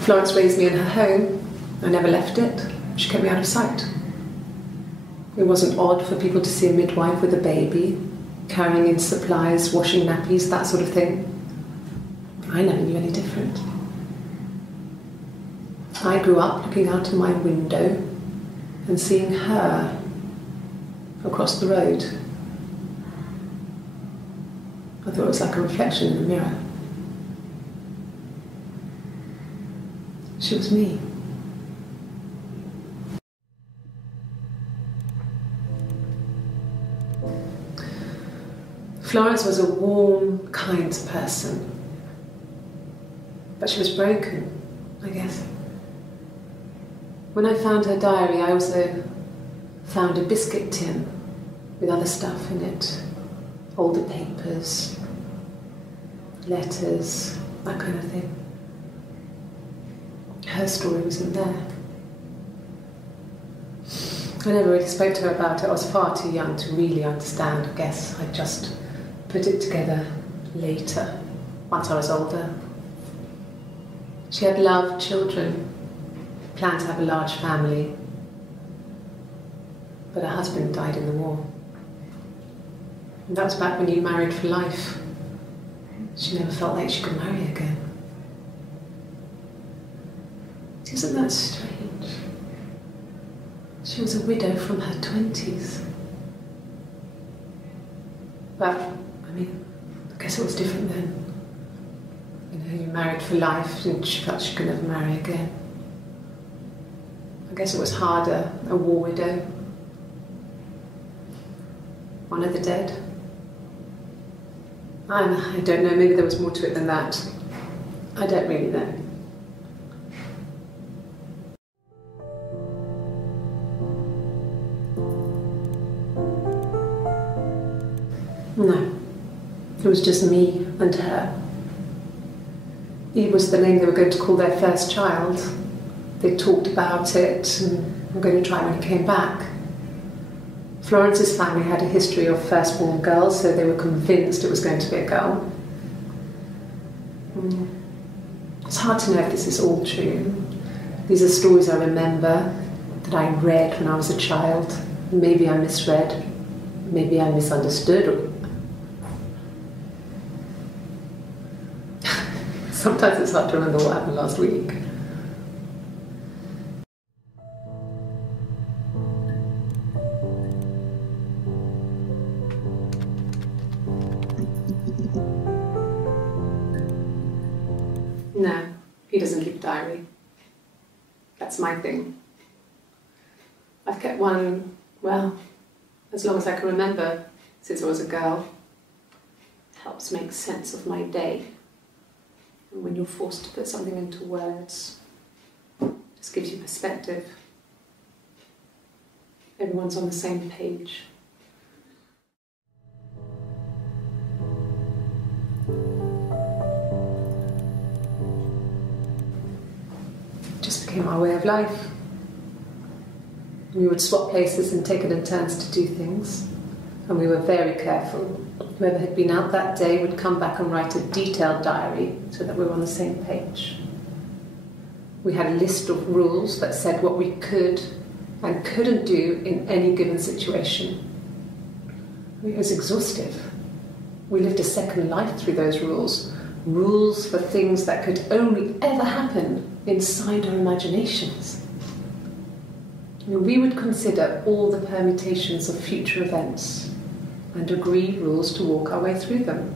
Florence raised me in her home. I never left it. She kept me out of sight. It wasn't odd for people to see a midwife with a baby, carrying in supplies, washing nappies, that sort of thing. I never knew any different. I grew up looking out of my window and seeing her across the road. I thought it was like a reflection in the mirror. She was me. Florence was a warm, kind person. But she was broken, I guess. When I found her diary, I also found a biscuit tin with other stuff in it. Older papers, letters, that kind of thing. Her story wasn't there. I never really spoke to her about it. I was far too young to really understand, I guess. I just put it together later, once I was older. She had loved children, planned to have a large family, but her husband died in the war. And that was back when you married for life. She never felt like she could marry again. Isn't that strange? She was a widow from her 20s. But, I mean, I guess it was different then. You know, you married for life and she felt she could never marry again. I guess it was harder, a war widow. One of the dead. I don't know, maybe there was more to it than that. I don't really know. No, it was just me and her. Eve was the name they were going to call their first child. They talked about it and were going to try when he came back. Florence's family had a history of firstborn girls, so they were convinced it was going to be a girl. It's hard to know if this is all true. These are stories I remember, that I read when I was a child. Maybe I misread, maybe I misunderstood. Sometimes it's hard to remember what happened last week. No, he doesn't keep a diary. That's my thing. I've kept one, well, as long as I can remember, since I was a girl. It helps make sense of my day. And when you're forced to put something into words, it just gives you perspective. Everyone's on the same page. It just became our way of life. We would swap places and take it in turns to do things. And we were very careful. Whoever had been out that day would come back and write a detailed diary so that we were on the same page. We had a list of rules that said what we could and couldn't do in any given situation. It was exhaustive. We lived a second life through those rules. Rules for things that could only ever happen inside our imaginations. We would consider all the permutations of future events and agree rules to walk our way through them.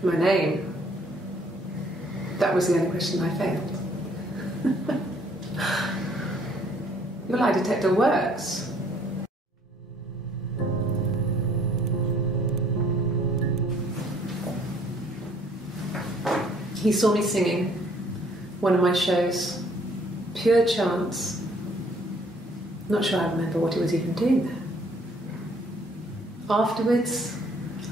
My name? That was the only question I failed. Your lie detector works. He saw me singing one of my shows. Pure chance. Not sure I remember what he was even doing there. Afterwards,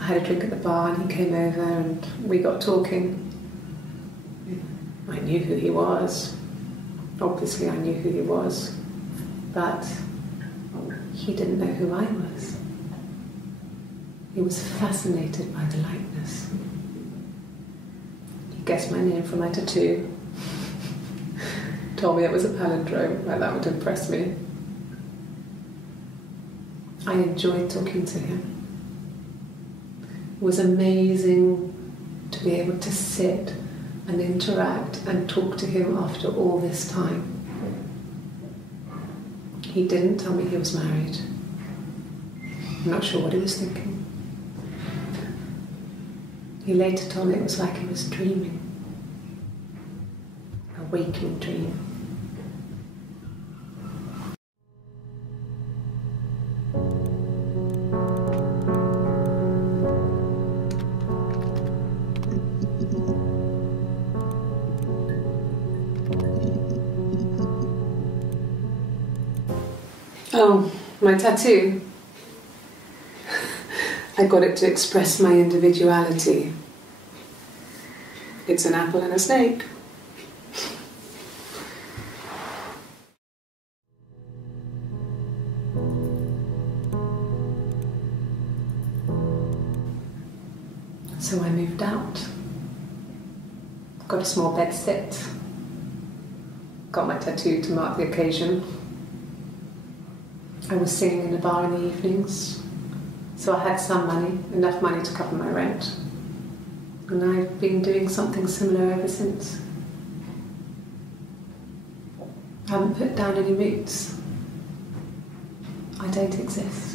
I had a drink at the bar and he came over and we got talking. I knew who he was. Obviously I knew who he was. But he didn't know who I was. He was fascinated by the likeness. He guessed my name from my tattoo. Told me it was a palindrome, like that would impress me. I enjoyed talking to him. It was amazing to be able to sit and interact and talk to him after all this time. He didn't tell me he was married. I'm not sure what he was thinking. He later told me it was like he was dreaming. A waking dream. Oh, my tattoo. I got it to express my individuality. It's an apple and a snake. So I moved out. Got a small bed sit. Got my tattoo to mark the occasion. I was singing in a bar in the evenings, so I had some money, enough money to cover my rent. And I've been doing something similar ever since. I haven't put down any roots. I don't exist.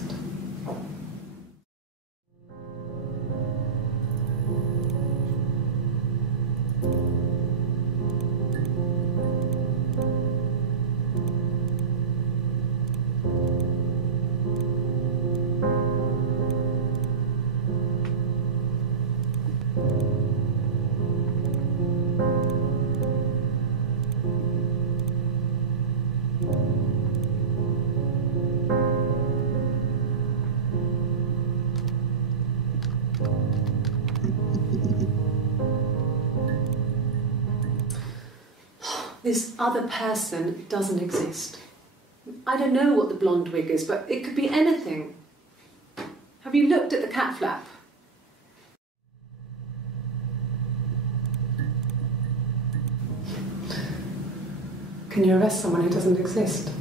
This other person doesn't exist. I don't know what the blonde wig is, but it could be anything. Have you looked at the cat flap? Can you arrest someone who doesn't exist?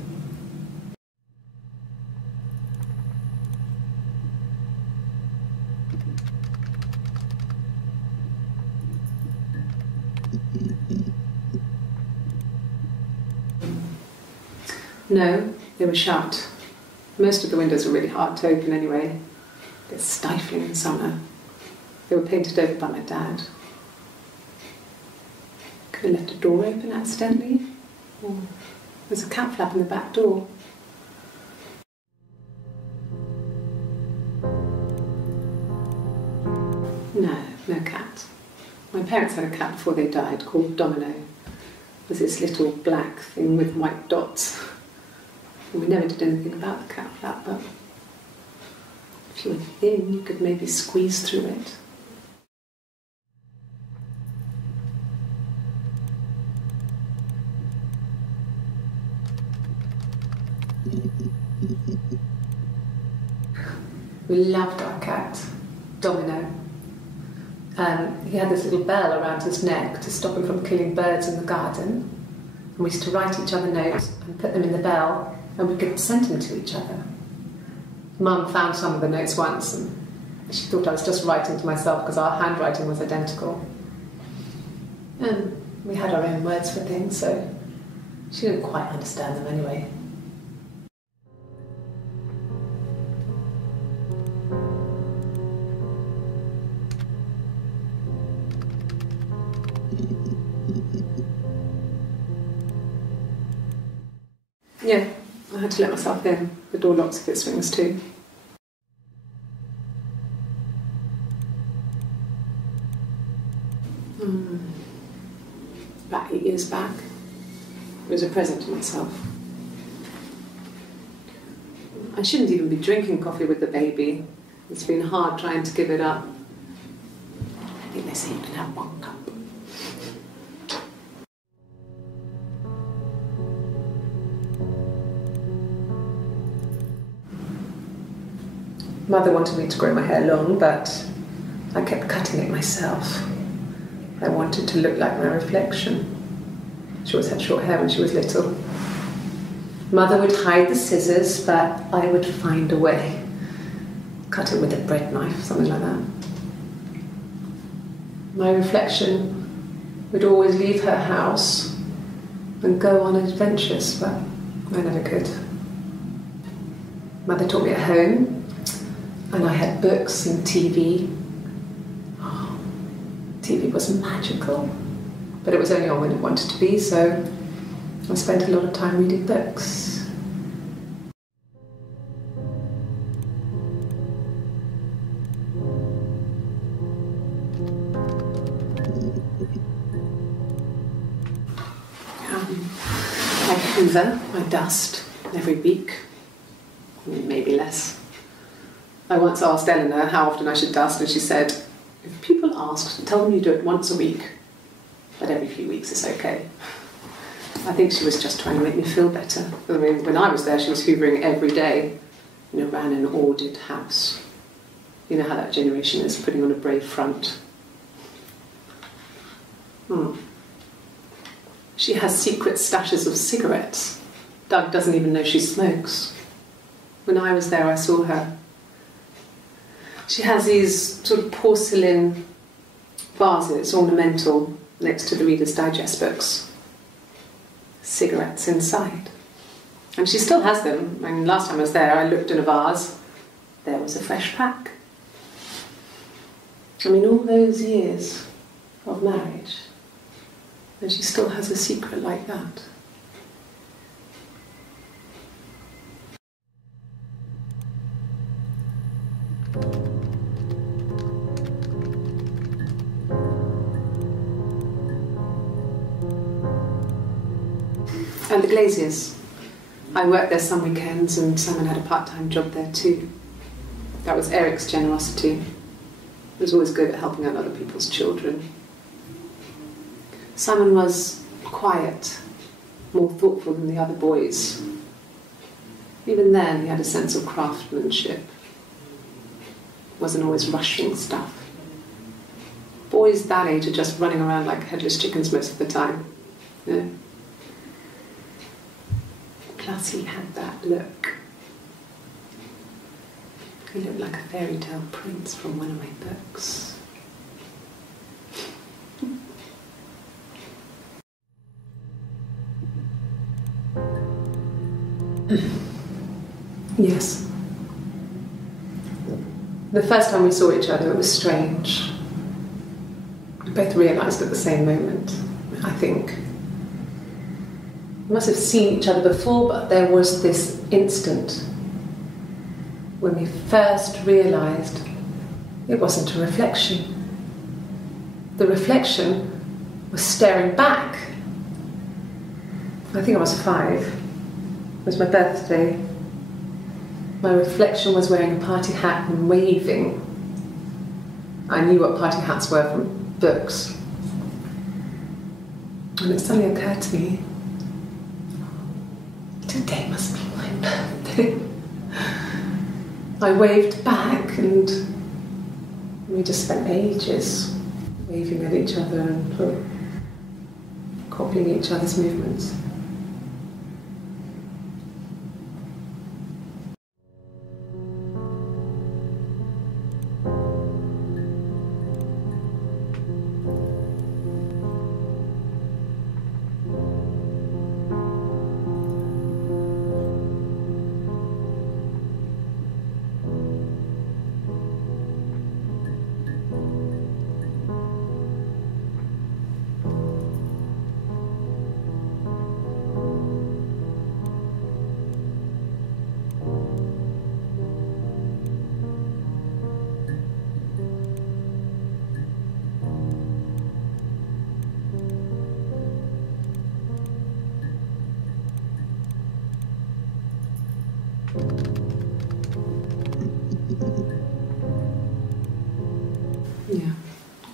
No, they were shut. Most of the windows were really hard to open anyway. They're stifling in summer. They were painted over by my dad. Could have left a door open accidentally. Or there's a cat flap in the back door. No cat. My parents had a cat before they died called Domino. It was this little black thing with white dots. And we never did anything about the cat flap, but if you were thin, you could maybe squeeze through it. We loved our cat, Domino. He had this little bell around his neck to stop him from killing birds in the garden. And we used to write each other notes and put them in the bell, and we could send them to each other. Mum found some of the notes once, and she thought I was just writing to myself because our handwriting was identical. And we had our own words for things, so she didn't quite understand them anyway. Yeah, I had to let myself in. The door locks if it swings too. about 8 years back. It was a present to myself. I shouldn't even be drinking coffee with the baby. It's been hard trying to give it up. I think they say you can have 1 cup. Mother wanted me to grow my hair long, but I kept cutting it myself. I wanted to look like my reflection. She always had short hair when she was little. Mother would hide the scissors, but I would find a way. Cut it with a bread knife, something like that. My reflection would always leave her house and go on adventures, but I never could. Mother taught me at home, and I had books and TV. Oh, TV was magical, but it was only on when it wanted to be, so I spent a lot of time reading books. I hoover, I dust every week, maybe less. I once asked Eleanor how often I should dust, and she said, if people ask, tell them you do it once a week, but every few weeks is okay. I think she was just trying to make me feel better. I mean, when I was there, she was hoovering every day, ran an ordered house. You know how that generation is, putting on a brave front. She has secret stashes of cigarettes. Doug doesn't even know she smokes. When I was there, I saw her. She has these sort of porcelain vases, ornamental, next to the Reader's Digest books. Cigarettes inside. And she still has them. I mean, last time I was there, I looked in a vase. There was a fresh pack. I mean, all those years of marriage, and she still has a secret like that. And the Glaziers. I worked there some weekends, and Simon had a part-time job there too. That was Eric's generosity. He was always good at helping out other people's children. Simon was quiet, more thoughtful than the other boys. Even then, he had a sense of craftsmanship. Wasn't always rushing stuff. Boys that age are just running around like headless chickens most of the time. Plus, he had that look. He looked like a fairy tale prince from one of my books. Yes. The first time we saw each other, it was strange. We both realised at the same moment, I think. We must have seen each other before, but there was this instant when we first realised it wasn't a reflection. The reflection was staring back. I think I was 5. It was my birthday. My reflection was wearing a party hat and waving. I knew what party hats were from books. And it suddenly occurred to me, today must be my birthday. I waved back, and we just spent ages waving at each other and copying each other's movements.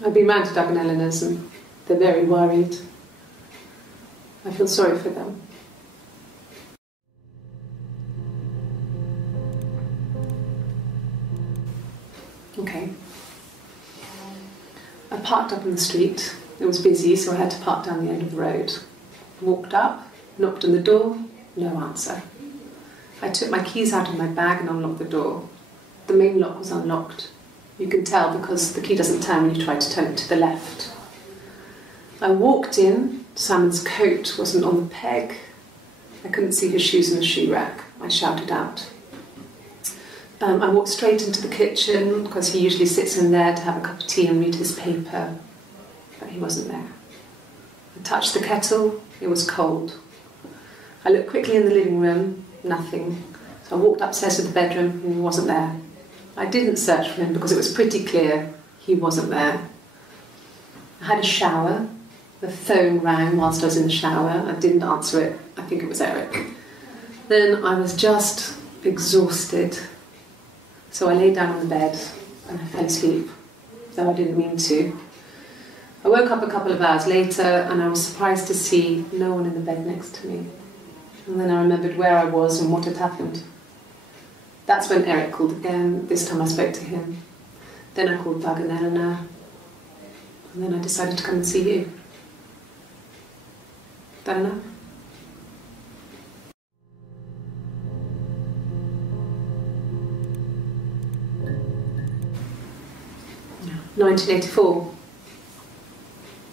I've been round to Doug and Eleanor's and they're very worried. I feel sorry for them. Okay. I parked up in the street. It was busy, so I had to park down the end of the road. Walked up, knocked on the door, no answer. I took my keys out of my bag and unlocked the door. The main lock was unlocked. You can tell because the key doesn't turn when you try to turn it to the left. I walked in. Simon's coat wasn't on the peg. I couldn't see his shoes in the shoe rack. I shouted out. I walked straight into the kitchen because he usually sits in there to have a cup of tea and read his paper, but he wasn't there. I touched the kettle. It was cold. I looked quickly in the living room. Nothing. So I walked upstairs to the bedroom and he wasn't there. I didn't search for him because it was pretty clear he wasn't there. I had a shower. The phone rang whilst I was in the shower. I didn't answer it. I think it was Eric. Then I was just exhausted. So I lay down on the bed and I fell asleep, though I didn't mean to. I woke up a couple of hours later and I was surprised to see no one in the bed next to me. And then I remembered where I was and what had happened. That's when Eric called again. This time I spoke to him. Then I called Doug and Eleanor. And then I decided to come and see you. That enough? 1984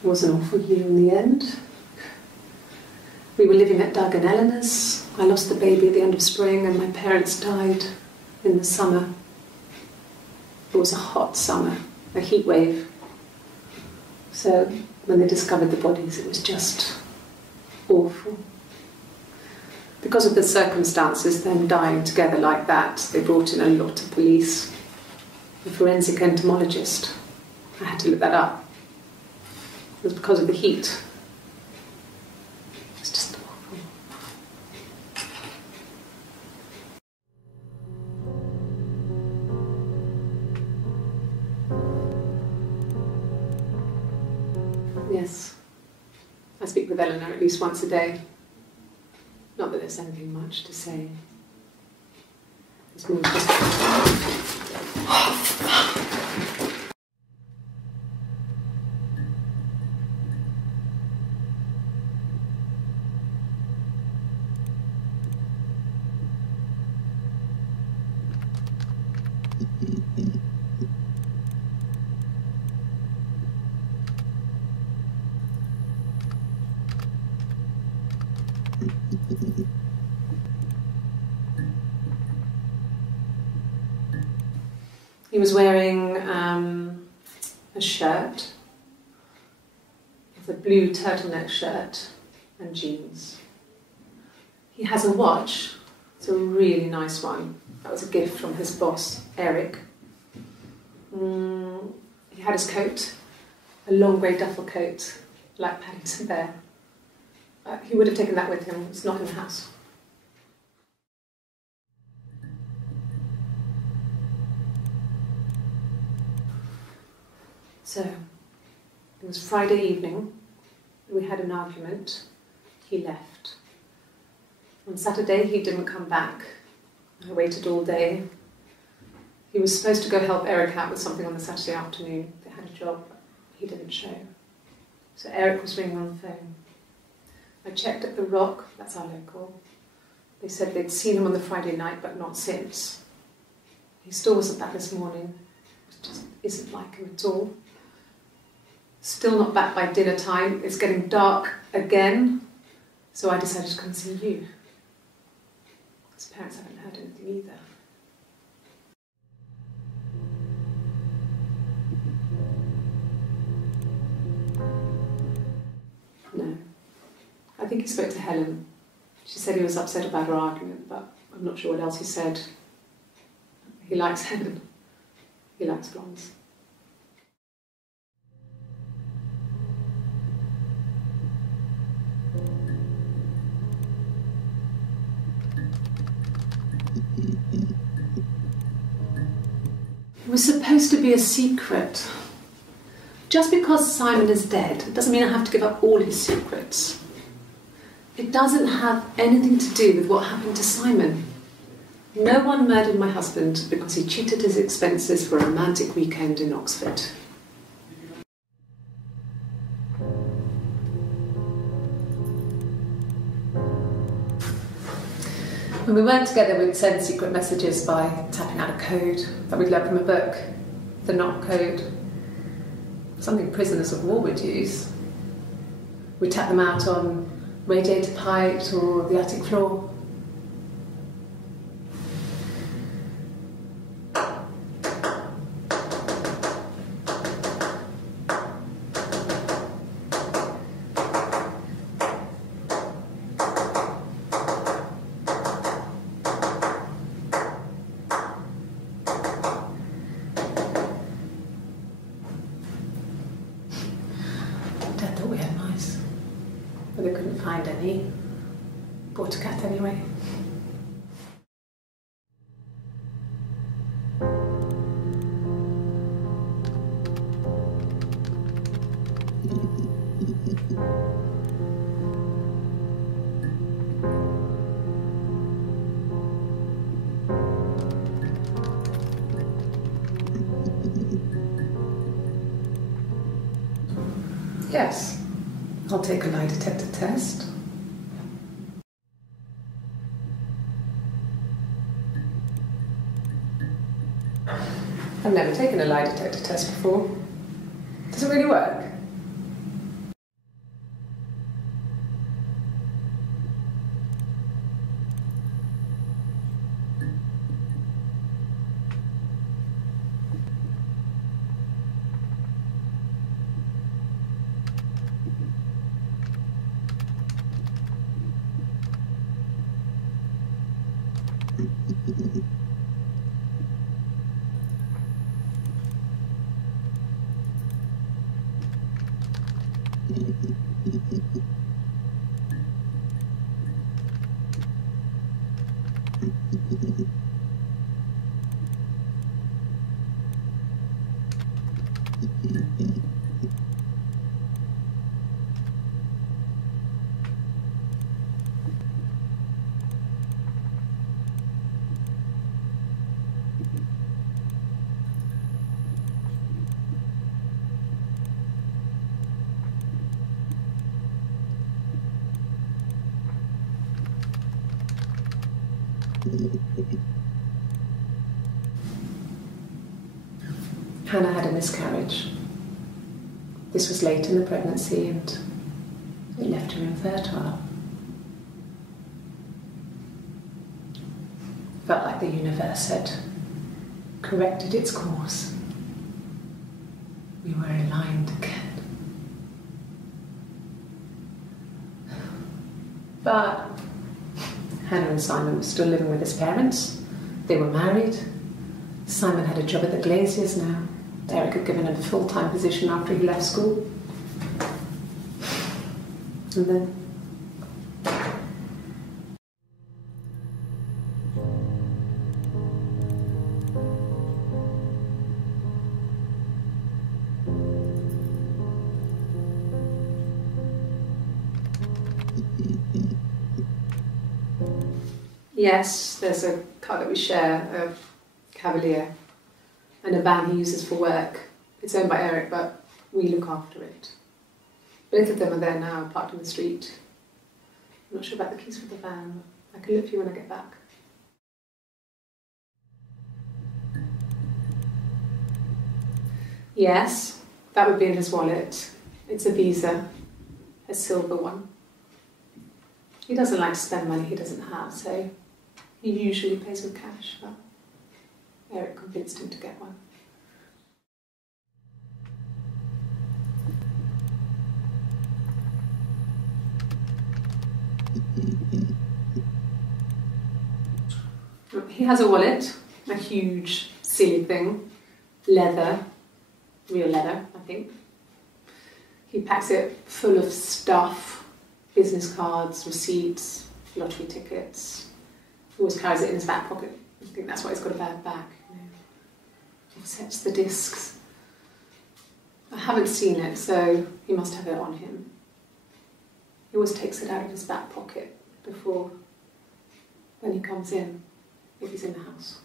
was an awful year in the end. We were living at Doug and Eleanor's. I lost the baby at the end of spring and my parents died in the summer. It was a hot summer, a heat wave. So when they discovered the bodies, it was just awful. Because of the circumstances, them dying together like that, they brought in a lot of police. A forensic entomologist. I had to look that up. It was because of the heat. It was just awful. Yes. I speak with Eleanor at least once a day. Not that there's anything much to say. It's more just... He was wearing a shirt, it's a blue turtleneck shirt and jeans. He has a watch, it's a really nice one. That was a gift from his boss, Eric. He had his coat, a long grey duffel coat, like Paddington Bear. He would have taken that with him, it's not in the house. So, it was Friday evening, we had an argument, he left. On Saturday he didn't come back, I waited all day. He was supposed to go help Eric out with something on the Saturday afternoon, they had a job, he didn't show. So Eric was ringing on the phone. I checked at the Rock, that's our local. They said they'd seen him on the Friday night but not since. He still wasn't back this morning, it just isn't like him at all. Still not back by dinner time. It's getting dark again, so I decided to come and see you. His parents haven't heard anything either. No. I think he spoke to Helen. She said he was upset about her argument, but I'm not sure what else he said. He likes Helen. He likes blondes. It was supposed to be a secret. Just because Simon is dead, it doesn't mean I have to give up all his secrets. It doesn't have anything to do with what happened to Simon. No one murdered my husband because he cheated his expenses for a romantic weekend in Oxford. When we weren't together, we'd send secret messages by tapping out a code that we'd learned from a book, the knock code. Something prisoners of war would use. We'd tap them out on radiator pipes or the attic floor. Dad thought we had mice, but they couldn't find any. Bought a cat anyway. Yes, I'll take a lie detector test. I've never taken a lie detector test before. Does it really work? Hannah had a miscarriage. This was late in the pregnancy and it left her infertile. Felt like the universe had corrected its course. We were aligned again. But Hannah and Simon were still living with his parents. They were married. Simon had a job at the Glaziers now. Eric had given him a full-time position after he left school. And then... Yes, there's a car that we share, a Cavalier, and a van he uses for work. It's owned by Eric, but we look after it. Both of them are there now, parked in the street. I'm not sure about the keys for the van. I can look for you when I get back. Yes, that would be in his wallet. It's a Visa, a silver one. He doesn't like to spend money he doesn't have, so he usually pays with cash, but Eric convinced him to get one. He has a wallet, a huge, silly thing, leather, real leather, I think. He packs it full of stuff, business cards, receipts, lottery tickets. He always carries it in his back pocket. I think that's why he's got a bad back. You know. He sets the discs. I haven't seen it, so he must have it on him. He always takes it out of his back pocket before, when he comes in, if he's in the house.